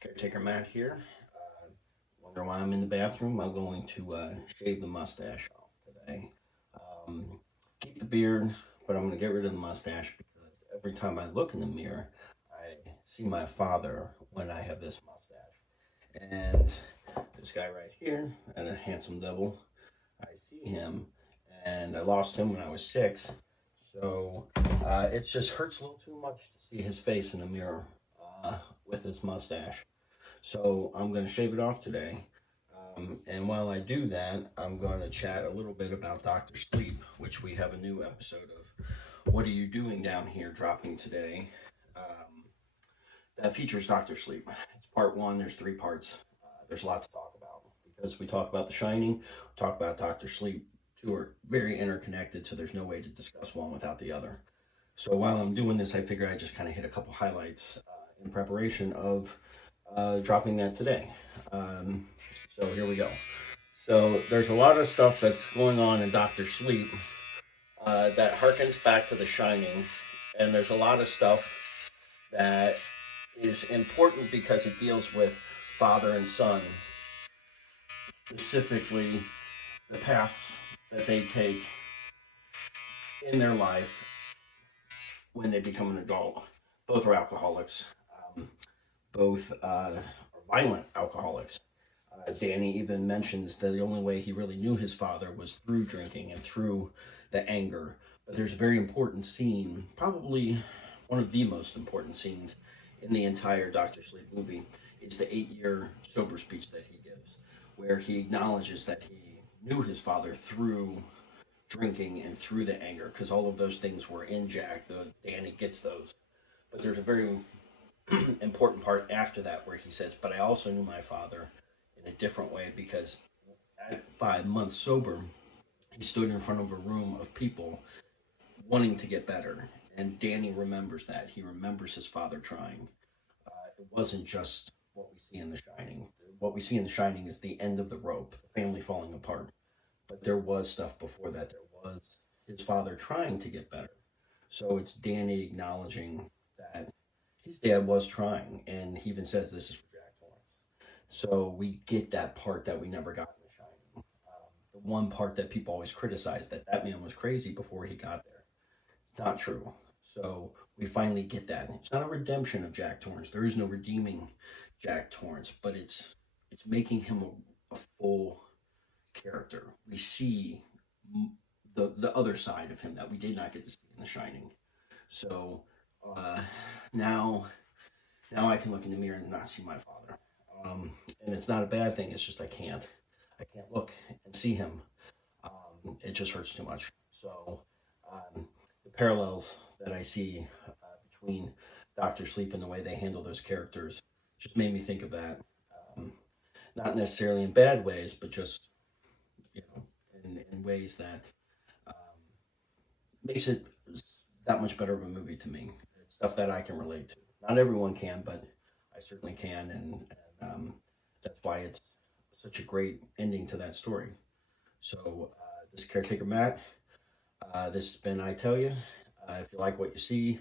Caretaker Matt here. Wonder why I'm in the bathroom? I'm going to shave the mustache off today. Um, Keep the beard, but I'm going to get rid of the mustache because every time I look in the mirror, I see my father when I have this mustache. And this guy right here, and a handsome devil, I see him, and I lost him when I was 6. So it just hurts a little too much to see his face in the mirror with his mustache. So I'm going to shave it off today. And while I do that, I'm going to chat a little bit about Dr. Sleep, which we have a new episode of What Are You Doing Down Here dropping today. That features Dr. Sleep. It's part 1. There's 3 parts. There's a lot to talk about because we talk about The Shining, we talk about Dr. Sleep. 2 are very interconnected, so there's no way to discuss one without the other. So while I'm doing this, I figure I just kind of hit a couple highlights in preparation of dropping that today. So here we go. So there's a lot of stuff that's going on in Doctor Sleep that harkens back to The Shining, and there's a lot of stuff that is important because it deals with father and son, specifically the paths that they take in their life when they become an adult. Both are alcoholics. Both are violent alcoholics. Danny even mentions that the only way he really knew his father was through drinking and through the anger. But there's a very important scene, probably one of the most important scenes in the entire Doctor Sleep movie. It's the 8-year sober speech that he gives, where he acknowledges that he knew his father through drinking and through the anger, because all of those things were in Jack. Danny gets those. But there's a very important part after that where he says, but I also knew my father in a different way because at 5 months sober, he stood in front of a room of people wanting to get better. And Danny remembers that. He remembers his father trying. It wasn't just what we see in The Shining. What we see in The Shining is the end of the rope, the family falling apart. But there was stuff before that. There was his father trying to get better. So it's Danny acknowledging that his dad was trying, and he even says this is for Jack Torrance. So we get that part that we never got in The Shining. The one part that people always criticize, that that man was crazy before he got there. It's not true. So we finally get that. It's not a redemption of Jack Torrance. There is no redeeming Jack Torrance, but it's making him a full character. We see the other side of him that we did not get to see in The Shining. So now I can look in the mirror and not see my father. And it's not a bad thing. It's just I can't look and see him. It just hurts too much. So the parallels that I see between Doctor Sleep and the way they handle those characters just made me think of that. Not necessarily in bad ways, but just in ways that makes it that much better of a movie to me. It's stuff that I can relate to. Not everyone can, but I certainly can, and that's why it's such a great ending to that story. So this is Caretaker Matt. This has been I Tell You. If you like what you see,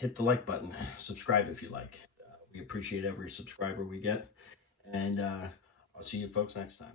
hit the like button. Subscribe if you like. We appreciate every subscriber we get, and I'll see you folks next time.